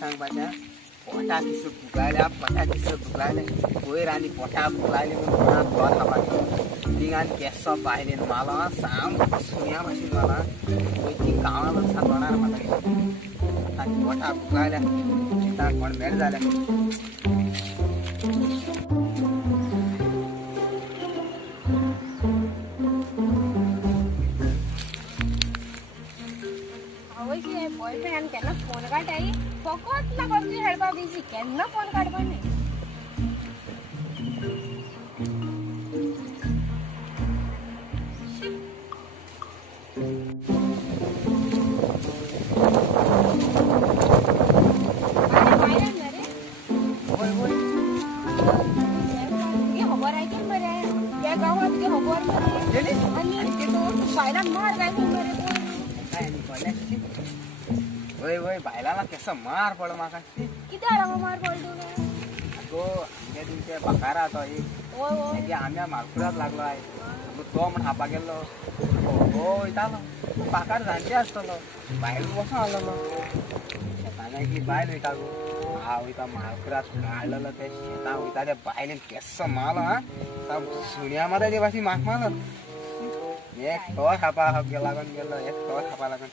सांगपाच्या पोटा किस भुकायला पोटा किस भुकायला वयर आनी पोटा भुकायले म्हणून घर खावा तिंगान केस पाहिले मला साम सुन्या भाषेत मला ती गावाला सांगणार मला आणि पोटा भुकायला चिता कोण मेळ झाल्या बॉयफ्रेंड केन्ना फोन काटाय फकत ना कसली खेळपाक बिजी केन्ना फोन काडपाक नाही खबर आहे की बरे त्या गावात ते खबर आणि बायला मार काय बरे वय वय बायलाला केसं मार पड म्हाका किती आला मार पडलो अगो आमच्या दिवशी बकारा तो एक आम्या मारकुरात लागलो आहे तो म्हण हापा गेलो हो वयतालो पाकार जाणटे आसतलो बायल बसून आलेलो शेतान एकली बायल वयता गो हा वयता मारकुरात काडलेलो ते शेतान वयता ते बायलेन केसं मारलो हा सब सुण्या माता ते भाशी माक मारलो एक तो खापा गेला गेलो एक तो खापा लागून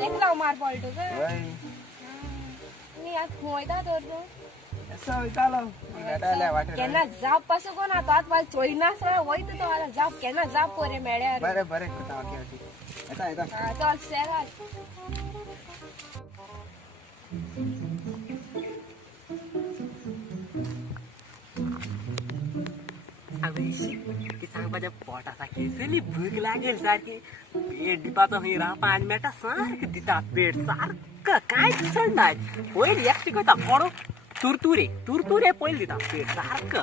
देखला मार पडतो का मी आज मोयता तर असं वयतालो भेटायला वाटत केन्ना जाप पासो कोण आता आज वाज चोयना सगळं वयता तो आता जाप केन्ना जाप परे मेळ्यार बरे बरे करता ओके ओके येता येता चल सेरा ती सांगपाच्या पोटाचा केसली भूक लागेल सारखी पेट दिपाचो खंय रावपा आनी मेळटा सारकें दिता पेट सारखं कांय दिसना पयलीं एकटी करता कोडो तुरतुरे पयलीं दिता पेट सारखं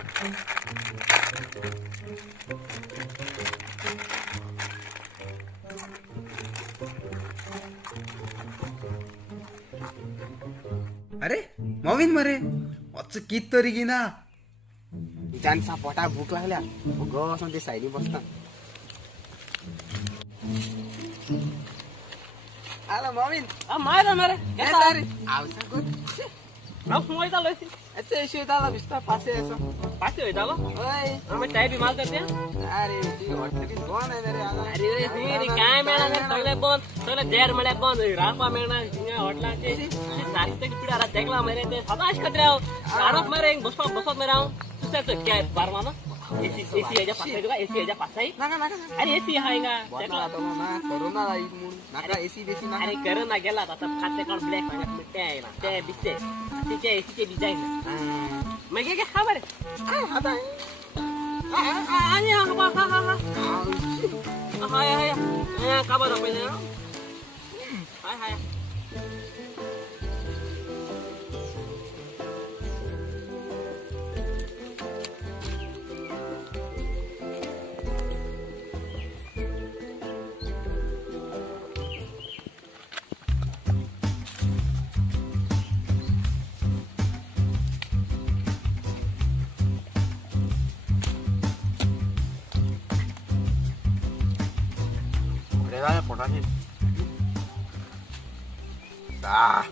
अरे मवीन मरे वच कित तरी गिना त्यांचा पोटा भूक लागल्या बसून ते सायडी बसता आला मवीन मारा मारे आवसा कोण मोयता लयसी अच्छा इशू येताला बिस्ता पासे असं पासे वयतालो ओय आम्ही चाय बी मारता ते अरे ती हॉटेल कोण आहे रे आला अरे काय मेळना सगळे बंद सगळे देर म्हळ्या बंद रावपा मेळना हिंगा हॉटलाचे सारखे पिडारा तेगला मरे ते सदाश कत्र्याव आरोप मरे बसत मरे हांव सुसायचं काय बारमा ना एसी हेजा पासाय तुका एसी हेजा पासाय नाका अरे एसी हाय हिंगा तेगला तो ना कोरोना लाईक म्हणून नाका एसी देसी ना अरे करोना गेला आता खाते कोण ब्लॅक मागत मिटे आहे ना ते बिसे तिचे एसीचे डिझाइन मग काय खबर आता आणि हा हाय हाय खबर पहिले हाय हाय 내가 보다니 아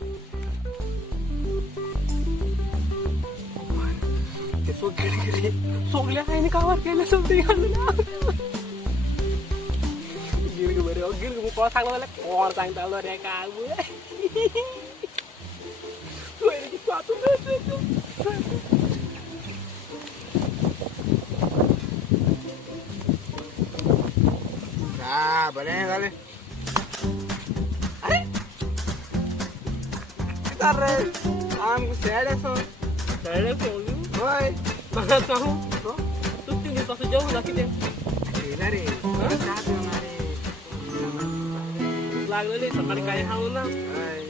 계속 그래 속ल्या आहे कावर केलं something गिरग बरे गिरग कोण सांगला कोण सांगतालो रे काय तू रे की तू Ah, boleh kali. Ayo. Kita red. Am saya so. Saya pun. Oi. Mana tahu? Tu tinggi tak sejauh lagi deh. Ini ray. Satu mari. Lagu ni sampai kaya hau na. Oi.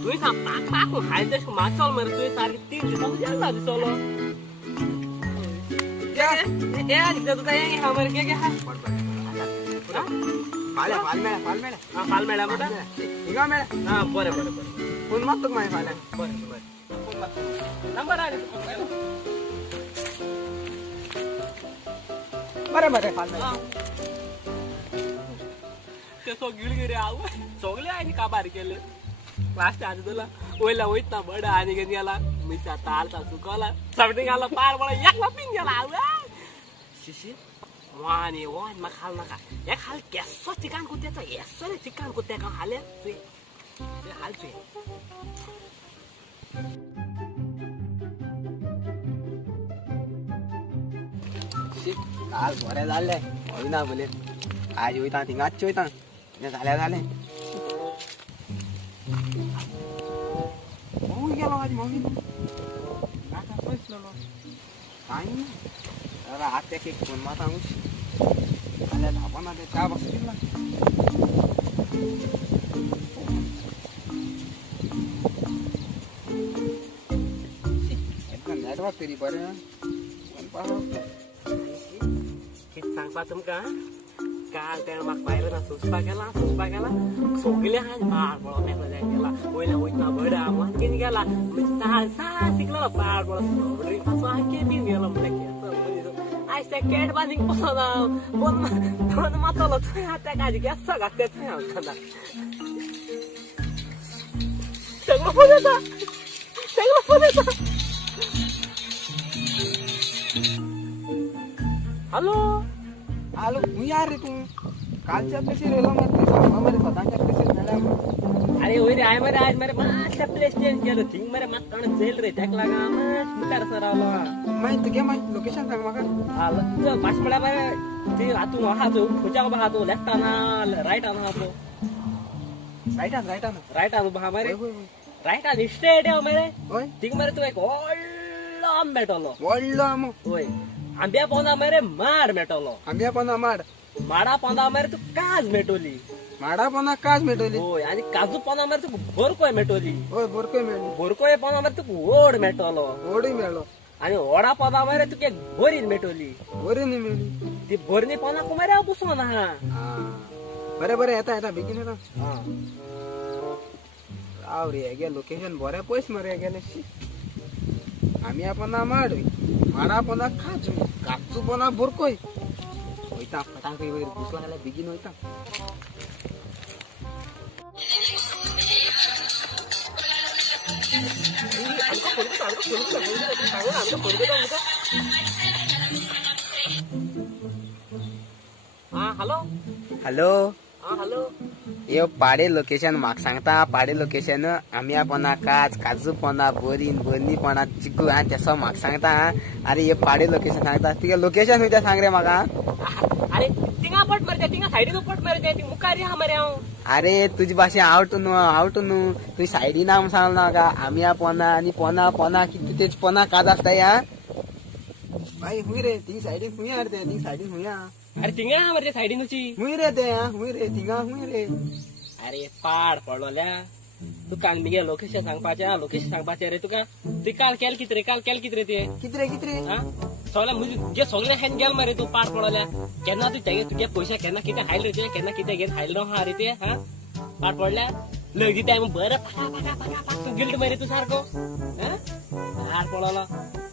Tu ini sampai aku hai deh macam mer tu sari tinggi tak sejauh di Solo. Ya, ya, kita tu tanya ni hamar क्या hai? फाल्या फाल फाल मेळा मोठा हिंगा मेळा हा बरे phone मारतो माय फाल्या बरे नंबर आहे बरे फाल मेळा ते सो गिळगिरे आव सोगले आणि का बार केले लास्ट आज तुला ओयला वयत ना बडा आणि गन गेला मिसा तालचा चुकला सबडी गाला पार बळा एकला पिंग गेला शिशी वानी वान मा खाल नका एक हाल केसो चिकन कुत्याचा एसो रे चिकन कुत्या का हाले ते हाल ते काल बरे झाले होईना बोले आज होईता थिंगाच होईता झाल्या झाले होऊन गेलो आज मम्मी आता पैसलो काही अरे आता केक कोण माता अंश आल्या धापा ते चहा बसतील ना नेटवर्क तरी बरं पण पाहू कित सांगपा तुमका काल त्या माग पाहिलं ना सुसपा गेला सोगले हान पार बळो मेला गेला ओयला ओयता बडा मानकीन गेला मिस्ता सा शिकला पार बळो सोगरी पासो आके बिन गेला मला केस आय से केट बांधिंग पसना बोल मातलो आता काजी केस गाते थे आमका सगळं फोनेता हॅलो आलो मी यार रे तू कालच्या प्लेसी रेलो मत हमारे स्वतःच्या प्लेसी झाला अरे ओय रे आय मरे आज मरे मास्टर प्लेस चेंज केलं थिंग मरे मत कण जेल रे टॅक लागा मत मुकार सरावला माहित तुगे माहित लोकेशन सांग मका हाल तो पाचपडा मरे ते आतून हा जो पुजा बहा तो लेफ्ट आना राईट आना तो राईट आना बहा मरे राईट आना स्ट्रेट आहे मरे ओय थिंग मरे तू एक ओल्लाम मेटलो वळलो मग ओय आंब्या पोंदा मरे माड मेटलो आंब्या पना माड माडा पोंदा मरे तू काज मेटोली माडा पना काज मेटवली होय आणि काजू पोंदा मरे तू बोरकोय मेटोली ओय बोरकोय मेळली बोरकोय पोंदा मरे तू ओड मेटलो ओडी मेळलो आणि ओडा पोंदा मरे तू बोरीन मेटोली बोरी नी मेळली ती बोरनी पोंदा कुमारे पुसो ना बरे बरे येता बेगीन येता राव रे हेगे लोकेशन बरे पयस मरे गेले आम्ही आपण माड माडा पना काजू पना बोरकोय होईता फटाक वगैरे घुसला गेला बेगीन होईता हॅलो हॅलो हॅलो ये पाडे लोकेशन म्हाका सांगता पाडे लोकेशन आम्ही आपण काजू पना बोरनी पना चिकू आणि त्यासो म्हाका सांगता अरे ये पाडे लोकेशन सांगता तुगे लोकेशन हुई सांग रे म्हाका अरे तिंगा पट मरते तिंगा साइडीन पट मरते ती मुकारी हा मरे हांव अरे तुझी भाषा आवट न्हू तुझी सायडीन हांव सांगला नाका आम्ही पना आणि पना किती तेच पना काज आसता या भाई हुई रे ती सायडीन हुई यार ते ती सायडीन हुई अरे तिंगा हा मरते साइडीनची हुई रे ते हुई रे थिंगा हुई रे अरे पाड पडलोल्या तुका मिगे लोकेशन सांगपाचे रे तुका ती काल केल कित रे ते कितरे हा सगळ्या म्हणजे सगळे हेन गेल मरे तू पाड पडल्या केन्ना तू तुगे पैसा केन्ना किती हायल रे ते केन्ना किती घेत हायल हा रे ते हा पाड पडल्या लग दिता बरं पाका तू गिल्ट मरे तू सारको हा पाड पडला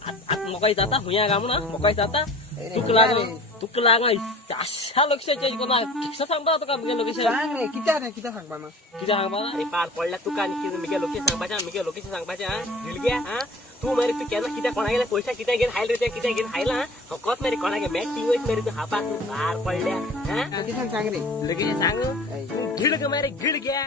आता मोकाई जाता हुया गाम ना मोकाई जाता तुक लाग अशा लक्षाचे कोणा किस्सा सांगता तुका मिगे लोकेशन सांग रे किती सांगपा ना किती सांगपा रे पाड पडल्या तुका मिगे लोकेशन सांगपाचे हा गिलग्या हा तू मरे तू केन्ना कित्या कोणा गेला पैसा कित्या घेत हायल रे ते कित्या घेत हायला फकत मरे कोणा गे मॅटिंग वयत मरे तू हापा तू पाड पडल्या हा लोकेशन सांग रे लोकेशन सांग गिळ ग मरे गिळ घ्या